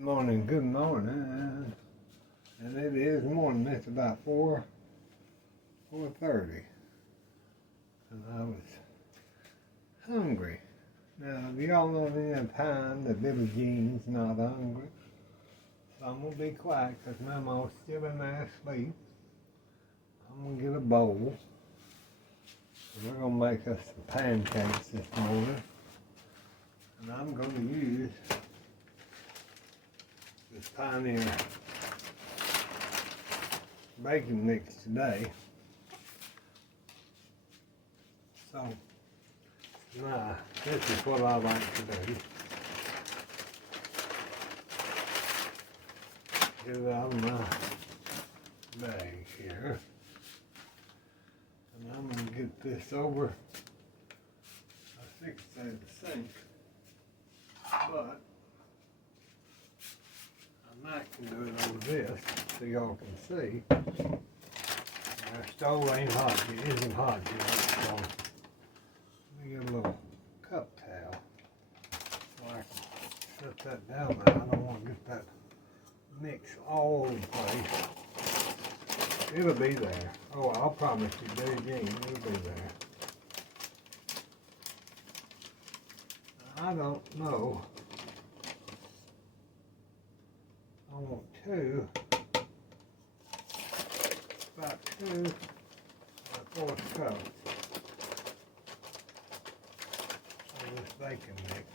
Good morning, and it is morning. It's about 4:30, and I was hungry. Now, if y'all know any time that Billie Jean's not hungry, so I'm gonna be quiet because Mama's still in there asleep. I'm gonna get a bowl, and we're gonna make us some pancakes this morning, and I'm gonna use this Pioneer baking mix today. So now this is what I like to do. Get it out of my bag here. And I'm going to get this over. I fixed it at the sink. But I might can do it over this so y'all can see. Our stove ain't hot, it isn't hot yet, so let me get a little cup towel so I can set that down there. I don't want to get that mix all over the place. It'll be there. Oh, I'll promise you, Billie Jean, it'll be there. I don't know. I want about 2 1/4 cups of this bacon mix.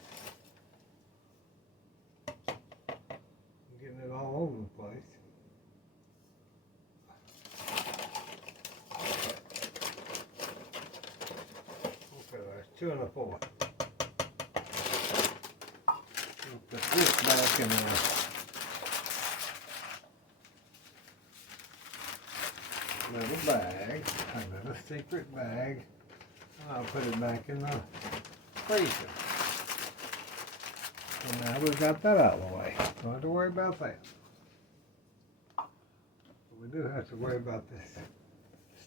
I'm getting it all over the place. Okay, that's 2 1/4. We'll put this back in there. Little bag, a little secret bag, and I'll put it back in the freezer. So now we've got that out of the way. Don't have to worry about that. But we do have to worry about this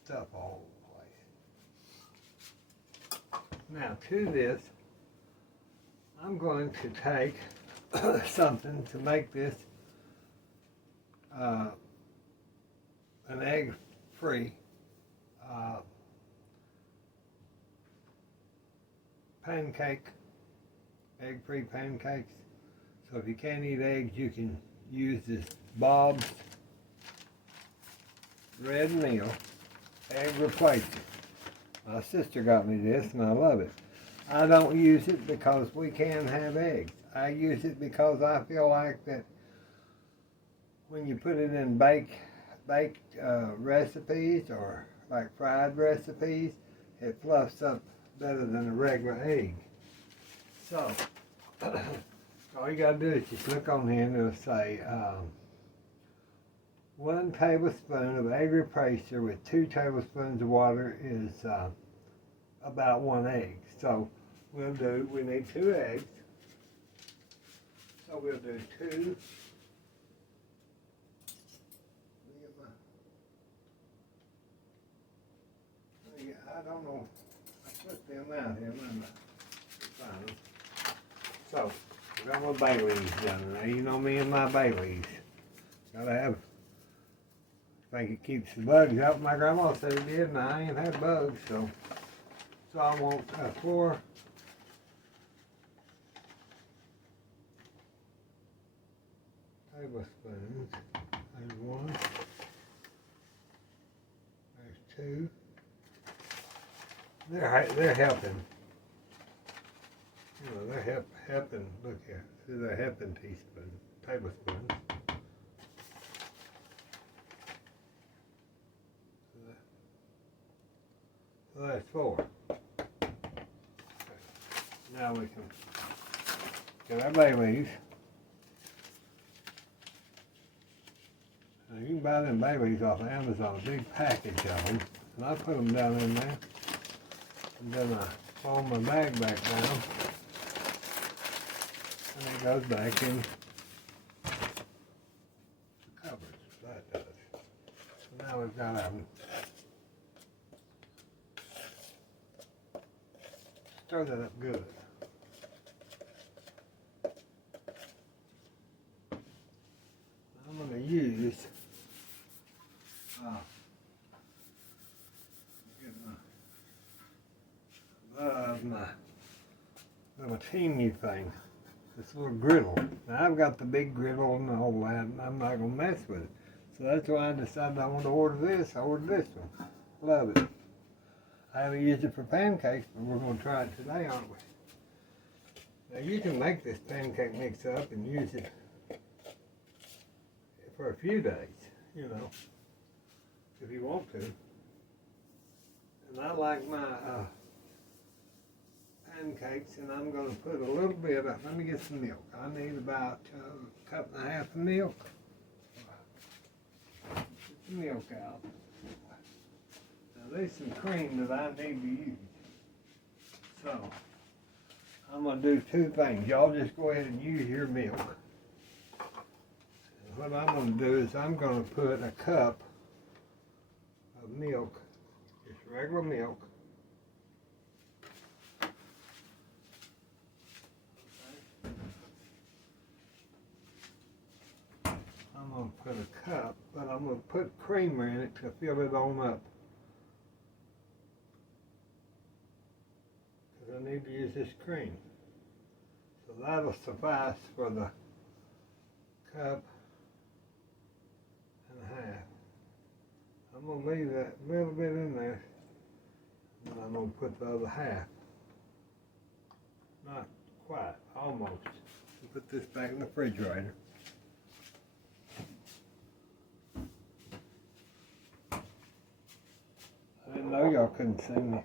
stuff all over the place. Now to this, I'm going to take something to make this an egg-free egg-free pancakes. So if you can't eat eggs, you can use this Bob's Red Meal egg replacement. My sister got me this and I love it. I don't use it because we can have eggs. I use it because I feel like that when you put it in baked recipes or like fried recipes, it fluffs up better than a regular egg. So all you gotta do is just look on here and it'll say 1 tablespoon of egg replacer with 2 tablespoons of water is about 1 egg. So we need 2 eggs. So we'll do 2. I don't know. I put them out here. So, I got my bay leaves down there. You know me and my bay leaves. Gotta have. I think it keeps the bugs out. My grandma said it did, and I ain't had bugs, so I want 4 tablespoons. There's 1. There's 2. They're helping. You know, they're helping. Look here. See, they're helping tablespoons. So that's 4. Okay. Now we can get our bay leaves. Now you can buy them bay leaves off of Amazon, a big package of them, and I put them down in there. And then I fold my bag back down, and it goes back in the cupboard. That does. So now we've got our stir that up good. use my little teeny thing, this little griddle. Now I've got the big griddle and all that, and I'm not gonna mess with it. So that's why I decided I want to order this. I ordered this one. Love it. I haven't used it for pancakes, but we're gonna try it today, aren't we? Now you can make this pancake mix up and use it for a few days, you know, if you want to. And I like my pancakes, and I'm going to put a little bit of, let me get some milk. I need about a cup and a half of milk. Get the milk out. Now there's some cream that I need to use. So, I'm going to do two things. Y'all just go ahead and use your milk. And what I'm going to do is I'm going to put a cup of milk, just regular milk. I'm going to put a cup, but I'm going to put creamer in it to fill it on up. Because I need to use this cream. So that'll suffice for the cup and a half. I'm going to leave that little bit in there, and I'm going to put the other half. Not quite, almost. Put this back in the refrigerator. I didn't know y'all couldn't see me.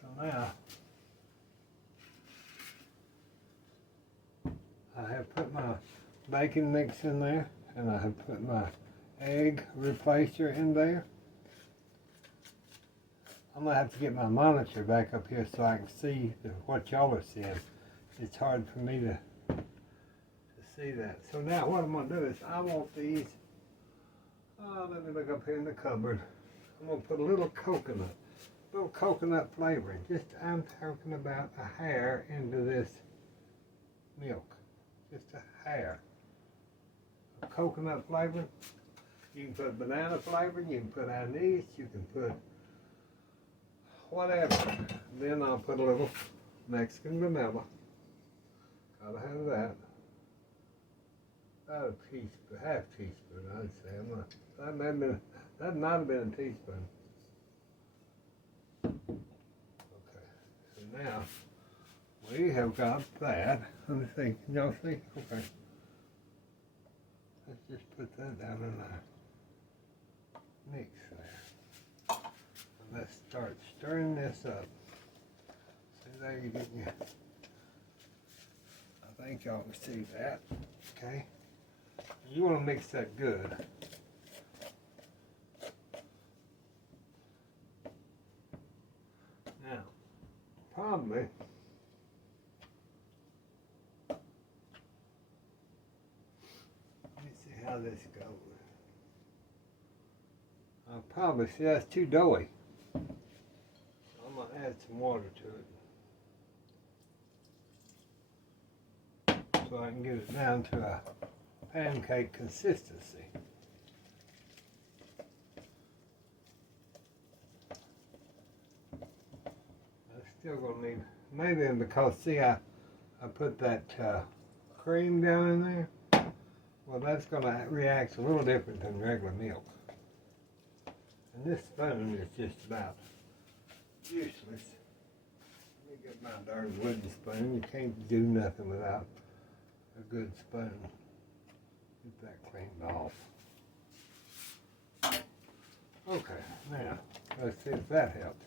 So now, I have put my baking mix in there, and I have put my egg replacer in there. I'm going to have to get my monitor back up here so I can see what y'all are seeing. It's hard for me to see that. So now what I'm going to do is I want these, let me look up here in the cupboard. I'm going to put a little coconut flavoring. Just, I'm talking about a hair into this milk. Just a hair of coconut flavoring. You can put banana flavoring, you can put anise, you can put whatever. Then I'll put a little Mexican vanilla. Gotta have that. About a teaspoon, half teaspoon, I'd say. That might have been a teaspoon. Okay, so now we have got that. Let me see, can y'all see? Okay. Let's just put that down in the mix there. And let's start stirring this up. See, there you get your, I think y'all can see that, okay? You want to mix that good. Now, probably, let me see how this goes. I'll probably see that's too doughy. I'm going to add some water to it so I can get it down to a pancake consistency. I'm still going to need, maybe because see I put that cream down in there. Well, that's going to react a little different than regular milk. And this spoon is just about useless. Let me get my darn wooden spoon. You can't do nothing without a good spoon. Get that cleaned off. Okay, now, let's see if that helps.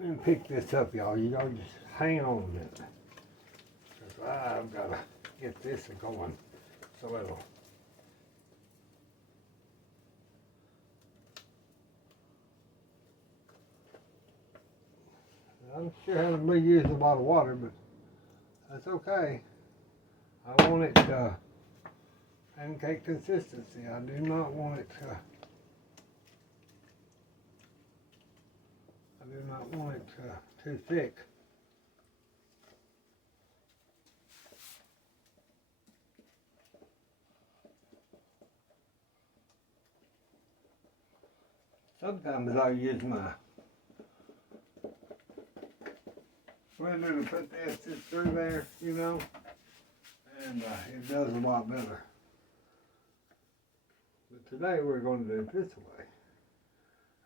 Let me pick this up, y'all. Y'all just hang on a minute. Because I've got to get this going so it'll. I'm sure haven't really used a lot of water, but that's okay. I want it pancake consistency. I do not want it do not want it too thick. Sometimes I use my blender to put this through there, you know, and it does a lot better. But today we're going to do it this way.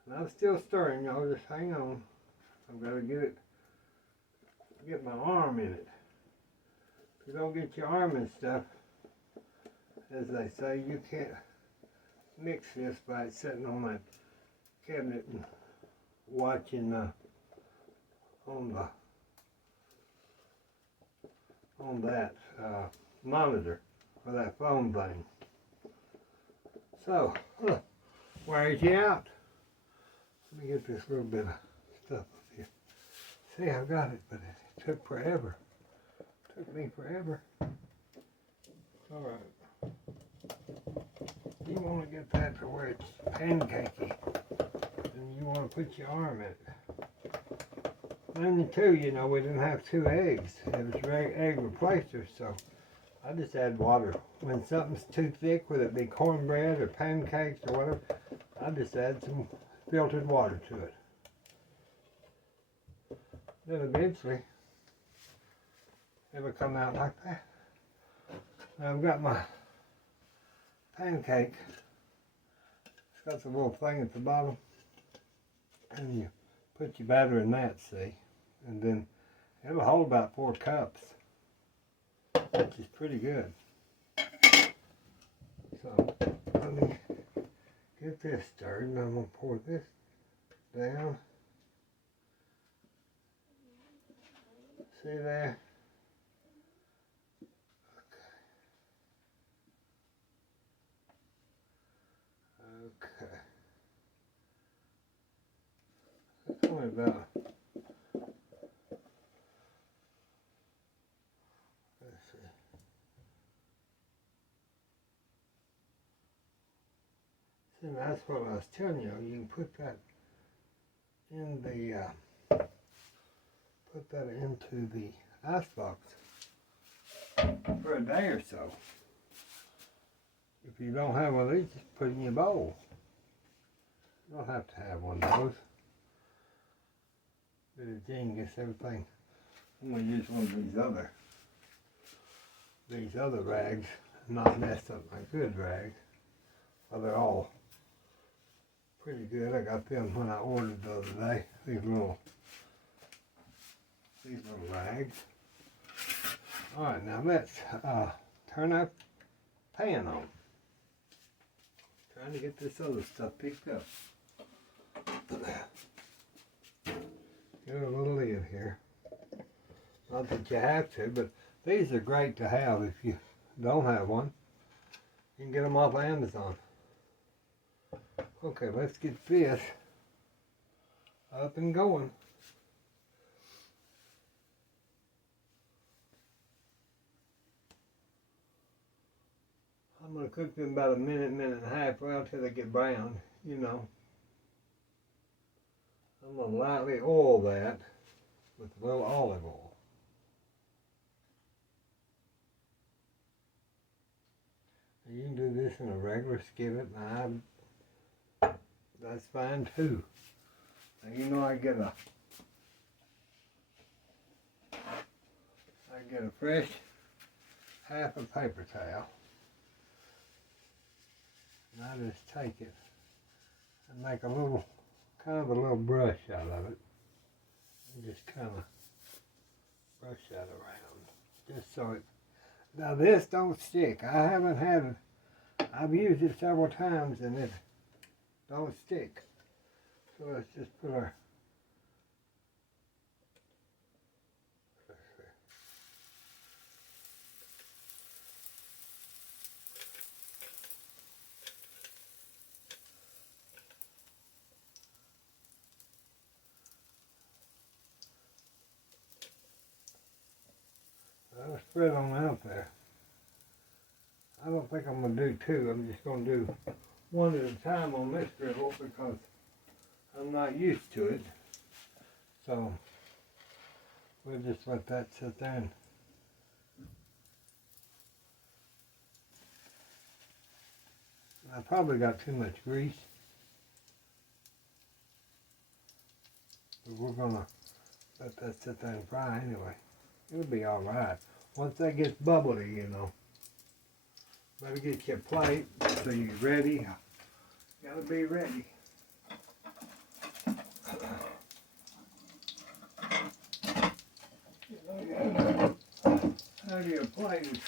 And I'm still stirring, y'all, just hang on. I've got to get my arm in it. If you don't get your arm in stuff, as they say, you can't mix this by sitting on that cabinet and watching on that monitor or that phone thing. So, wears you out. Let me get this little bit of stuff up here. See, I've got it, but it took forever. It took me forever. All right. You want to get that to where it's pancakey. And you want to put your arm in it. And too, you know, we didn't have 2 eggs. It was egg replacer, so I just add water. When something's too thick, whether it be cornbread or pancakes or whatever, I just add some filtered water to it. Then eventually, it'll come out like that. Now I've got my pancake. It's got the little thing at the bottom. And you put your batter in that, see? And then it'll hold about 4 cups, which is pretty good. So let me get this stirred, and I'm going to pour this down. See there? Okay. That's only about, let's see. See, that's what I was telling you. You can put that in the into the icebox for a day or so. If you don't have one of these, just put it in your bowl. You don't have to have one of those. Bit of genius, everything. I'm going to use one of these other rags, not mess up my good rags. Well, they're all pretty good. I got them when I ordered the other day. These little rags. All right, now let's turn our pan on. Trying to get this other stuff picked up. Get a little lid here. Not that you have to, but these are great to have if you don't have one. You can get them off Amazon. Okay, let's get this up and going. I'm going to cook them about a minute and a half, well, until they get brown, you know. I'm going to lightly oil that with a little olive oil. You can do this in a regular skillet, and that's fine too. Now, you know, I get a fresh half a paper towel, and I just take it and make a little, kind of a little brush out of it, and just kind of brush that around, just so it. Now this don't stick. I haven't had it. I've used it several times and it don't stick. So let's just put our. I'll spread on out there. I don't think I'm going to do 2. I'm just going to do 1 at a time on this griddle because I'm not used to it. So we'll just let that sit there. And I probably got too much grease, but we're gonna let that sit there and fry anyway. It'll be all right. Once that gets bubbly, you know, better get your plate so you're ready. Gotta be ready. Have your plate.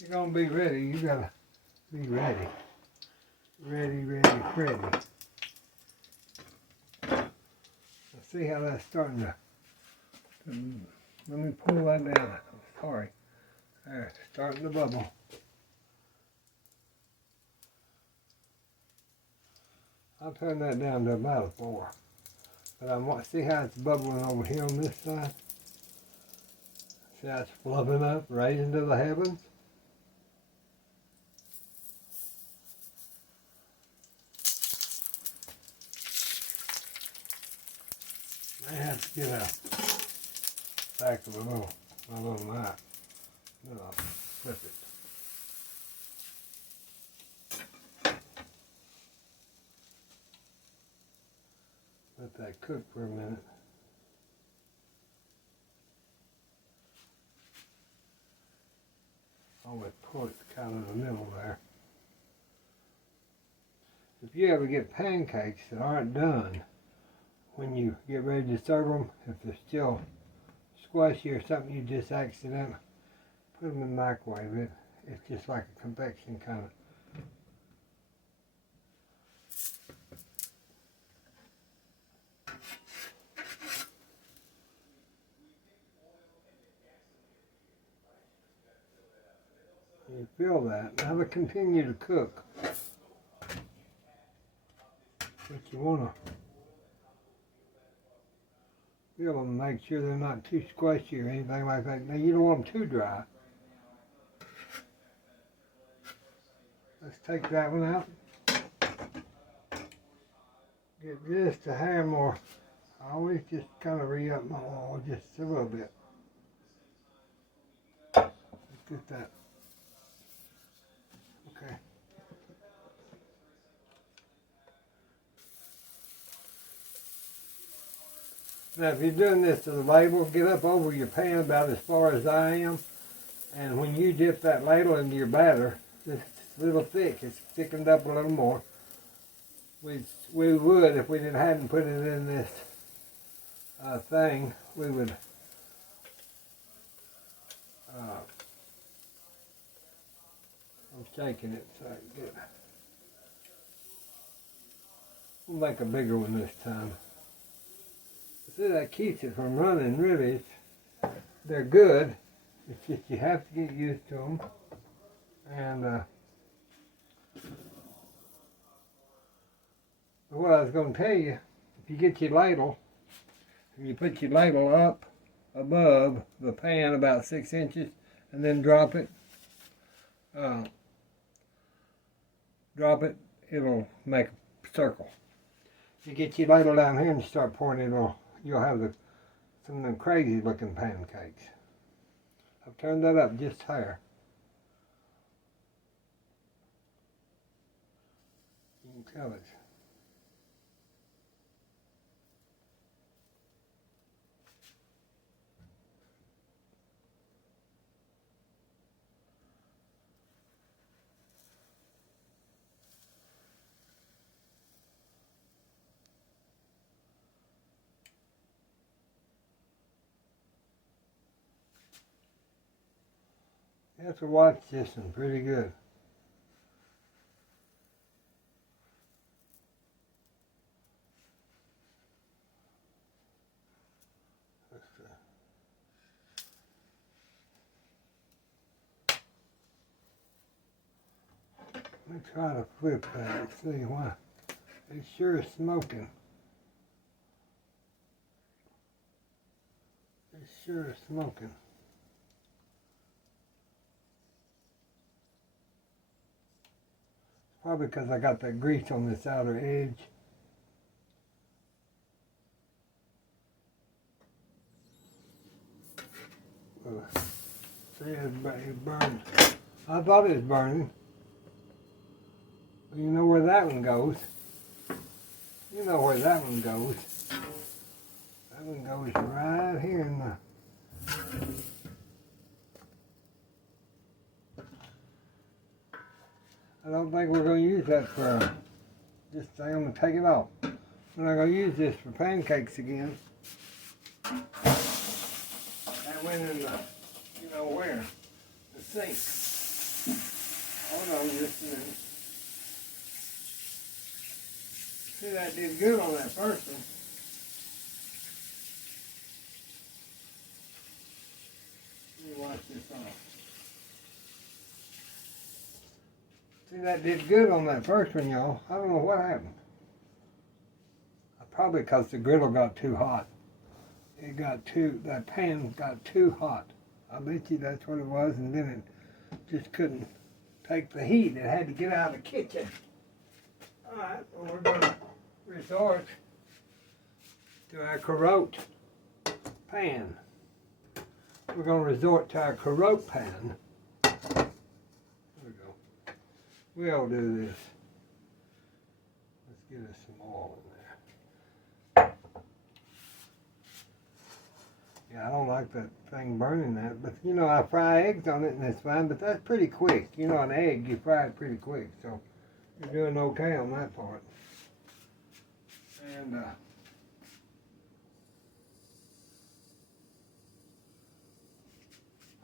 You're gonna be ready. You gotta be ready. Ready, ready, ready. Let's see how that's starting to. Let me pull that down. Sorry. There, starting to bubble. I'll turn that down to about a 4. But I want to see how it's bubbling over here on this side. See how it's fluffing up, rising to the heavens. I have to get a back of my little knife. Then I'll flip it. Let that cook for a minute. Always pull it kind of in the middle there. If you ever get pancakes that aren't done, when you get ready to serve them, if they're still squishy or something, you just accidentally put them in the microwave. It's just like a convection kind of. You feel that. Now they continue to cook. But you want to feel them, make sure they're not too squishy or anything like that. Now you don't want them too dry. Let's take that one out. Get just a hair more. I always just kind of re-up my oil just a little bit. Let's get that. Okay. Now if you're doing this to the ladle, get up over your pan about as far as I am. And when you dip that ladle into your batter, it's a little thick. It's thickened up a little more. We would, if we hadn't put it in this thing, we would I'm shaking it so I can get. We'll make a bigger one this time. See, that keeps it from running. Really, they're good. It's just you have to get used to them. And what I was going to tell you, if you get your ladle, and you put your ladle up above the pan about 6 inches, and then drop it, it'll make a circle. If you get your ladle down here and start pouring it, you'll have some of them crazy looking pancakes. I've turned that up just higher. You can tell it. You have to watch this one pretty good. Let me try to flip that and see why. It sure is smoking. It sure is smoking. Probably because I got that grease on this outer edge. See, it burned. I thought it was burning. You know where that one goes. You know where that one goes. That one goes right here in the... I don't think we're going to use that for... Just say I'm going to take it off. We're not going to use this for pancakes again. That went in the... You know where? The sink. Hold on just a minute. See, that did good on that first one. Let me wash this off. See, that did good on that first one, y'all. I don't know what happened. Probably because the griddle got too hot. That pan got too hot. I bet you that's what it was, and then it just couldn't take the heat. It had to get out of the kitchen. Alright, well, we're going to resort to our Pierrot pan. We're going to resort to our Pierrot pan. There we go. We'll do this. Let's get us some oil in there. Yeah, I don't like that thing burning that, but you know, I fry eggs on it and it's fine, but that's pretty quick. You know, an egg, you fry it pretty quick, so you're doing okay on that part. And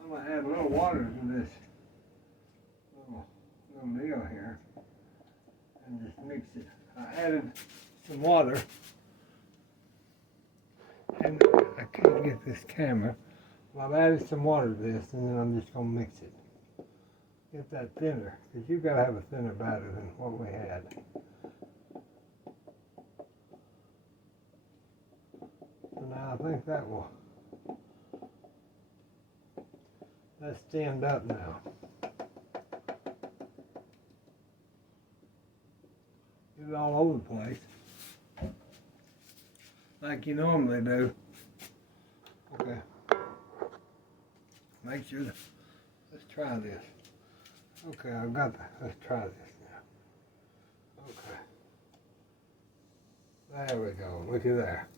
I'm going to add a little water to this little deal here and just mix it. I added some water, and I can't get this camera. Well, I've added some water to this, and then I'm just going to mix it. Get that thinner, because you've got to have a thinner batter than what we had. So now I think that will, that's thinned up now. Get it all over the place, like you normally do. Okay. Make sure that, let's try this. Okay, I've got that. Let's try this now. Okay. There we go. Look at there.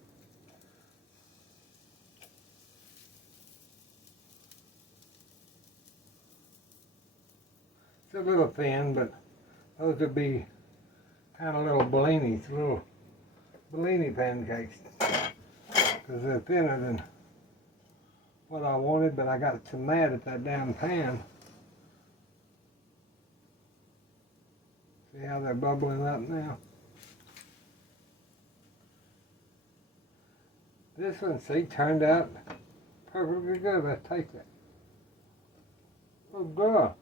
It's a little thin, but those would be kind of little bellinis, little bellini pancakes, because they're thinner than what I wanted, but I got so mad at that damn pan. See how they're bubbling up now? This one, see, turned out perfectly good. Let's taste it. Oh, God.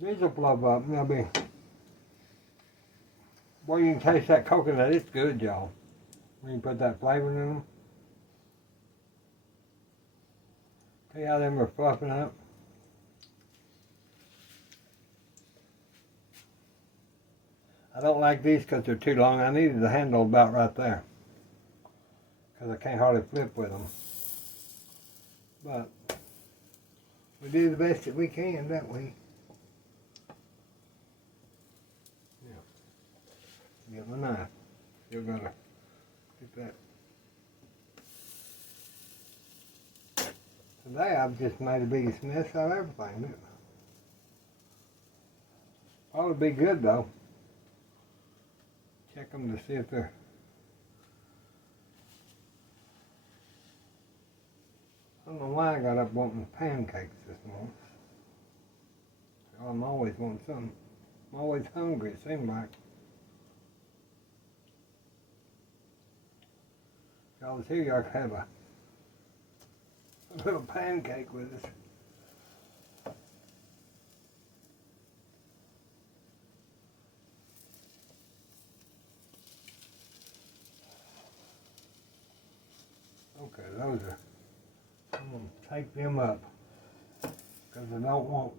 These will blow up, and they'll be... Boy, you can taste that coconut. It's good, y'all. When you put that flavor in them. See how them are fluffing up? I don't like these because they're too long. I needed the handle about right there, because I can't hardly flip with them. But we do the best that we can, don't we? Yeah. Get my knife. You're gonna get that. Today I've just made the biggest mess out of everything, didn't I? Probably be good though. Check them to see if they're... I don't know why I got up wanting pancakes this morning. I'm always wanting something. I'm always hungry, it seems like. If I was here, I could have a little pancake with us. Okay, those are... I'm going to take them up because I don't want...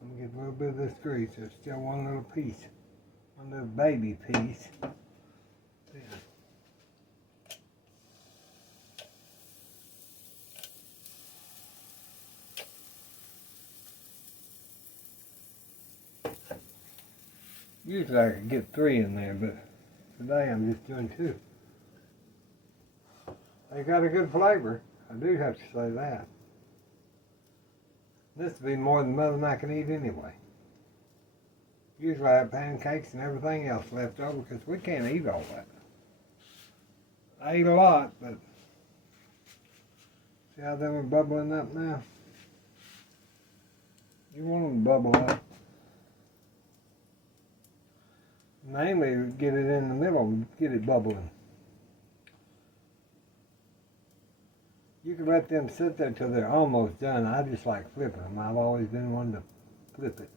I'm going to get a little bit of this grease. There's still one little piece. One little baby piece. Yeah. Usually I could get 3 in there, but today I'm just doing 2. They got a good flavor. I do have to say that. This will be more than Mother and I can eat anyway. Usually I have pancakes and everything else left over because we can't eat all that. I eat a lot, but see how them are bubbling up now? You want them to bubble up. Mainly get it in the middle, get it bubbling. You can let them sit there till they're almost done. I just like flipping them. I've always been one to flip it.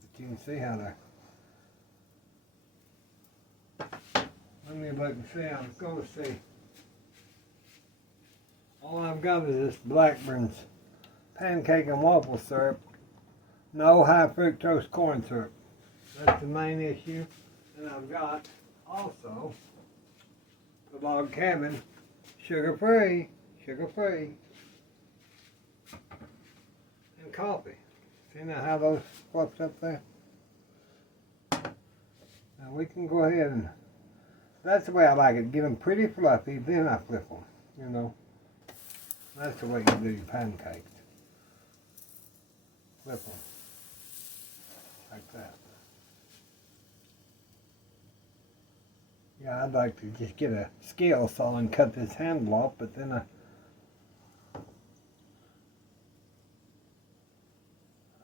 But you can see how they're... Let me look and see. I'm going to see. All I've got is this Blackburn's pancake and waffle syrup. No high fructose corn syrup. That's the main issue. And I've got also the log cabin sugar-free, and coffee. See now how those fluffs up there? Now we can go ahead and, that's the way I like it, get them pretty fluffy, then I flip them, you know. That's the way you do your pancakes. Flip them, like that. Yeah, I'd like to just get a scale saw and cut this handle off, but then I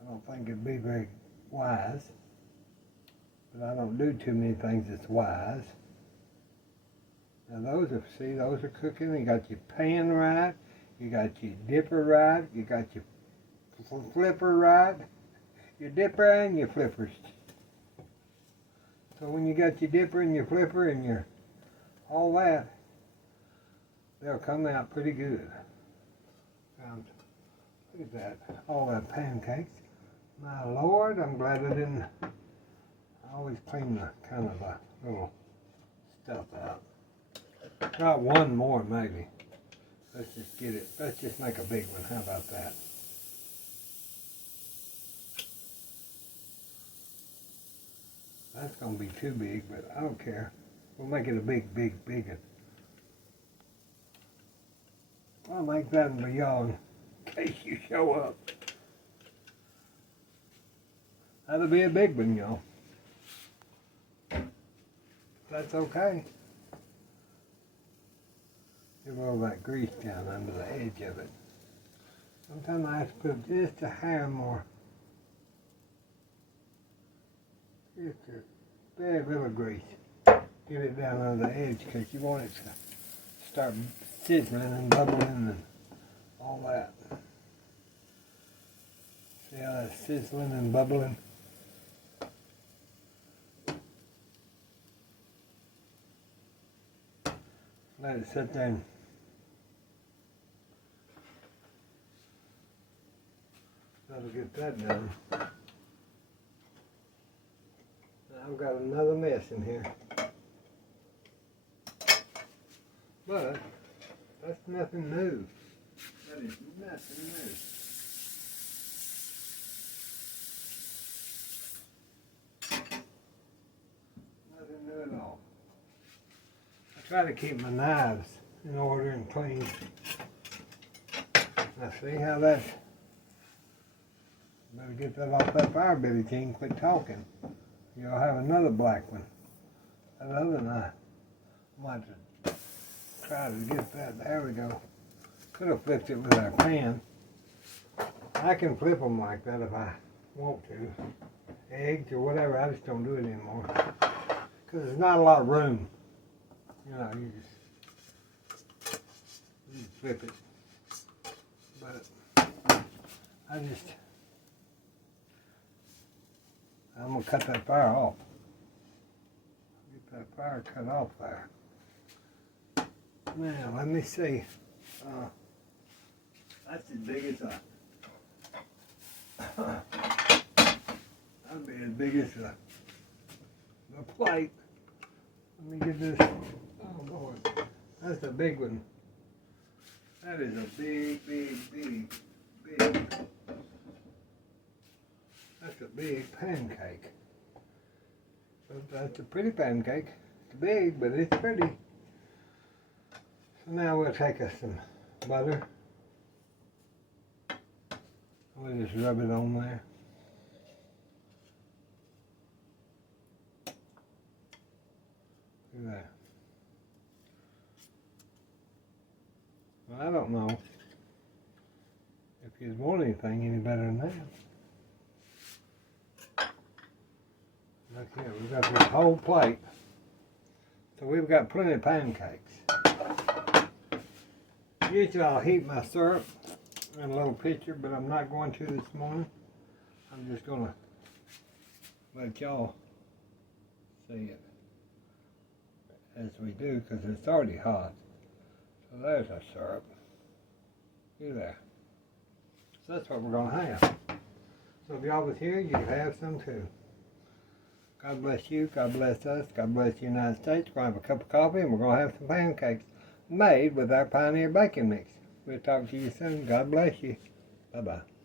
don't think it'd be very wise. But I don't do too many things that's wise. Now those are cooking. You got your pan right, you got your dipper right, you got your flipper right, your dipper and your flippers. So when you got your dipper and your flipper and your all that, they'll come out pretty good. Look at that, all that pancakes. My Lord, I'm glad I didn't. I always clean the kind of little stuff out. Got one more maybe. Let's just get it. Let's just make a big one. How about that? That's going to be too big, but I don't care. We'll make it a big one. I'll make that one for y'all in case you show up. That'll be a big one, y'all. That's okay. Give all that grease down under the edge of it. Sometimes I have to put just a hair more. Just a very little grease. Get it down on the edge because you want it to start sizzling and bubbling and all that. See how that's sizzling and bubbling? Let it sit there and that'll get that done. I've got another mess in here. But that's nothing new. That is nothing new. Nothing new at all. I try to keep my knives in order and clean. Now see how that's, better get that off that fire, Billy Jean, quit talking. You'll have another black one. That other one I might try to get that. There we go. Could have flipped it with our pan. I can flip them like that if I want to. Eggs or whatever, I just don't do it anymore. Because there's not a lot of room. You know, you just flip it. But I'm going to cut that fire off. Get that fire cut off there. Now, let me see. That's as big as that'd be as big as the plate. Let me get this. Oh, Lord. That's a big one. That is a big. That's a big pancake. That's a pretty pancake. It's big, but it's pretty. So now we'll take us some butter. We'll just rub it on there. Look at that. Well, I don't know if you want anything any better than that. Look here, we've got this whole plate. So we've got plenty of pancakes. Usually I'll heat my syrup in a little pitcher, but I'm not going to this morning. I'm just going to let y'all see it as we do, because it's already hot. So there's our syrup. See there. So that's what we're going to have. So if y'all was here, you could have some too. God bless you, God bless us, God bless the United States. We're going to have a cup of coffee and we're going to have some pancakes made with our Pioneer baking mix. We'll talk to you soon. God bless you. Bye-bye.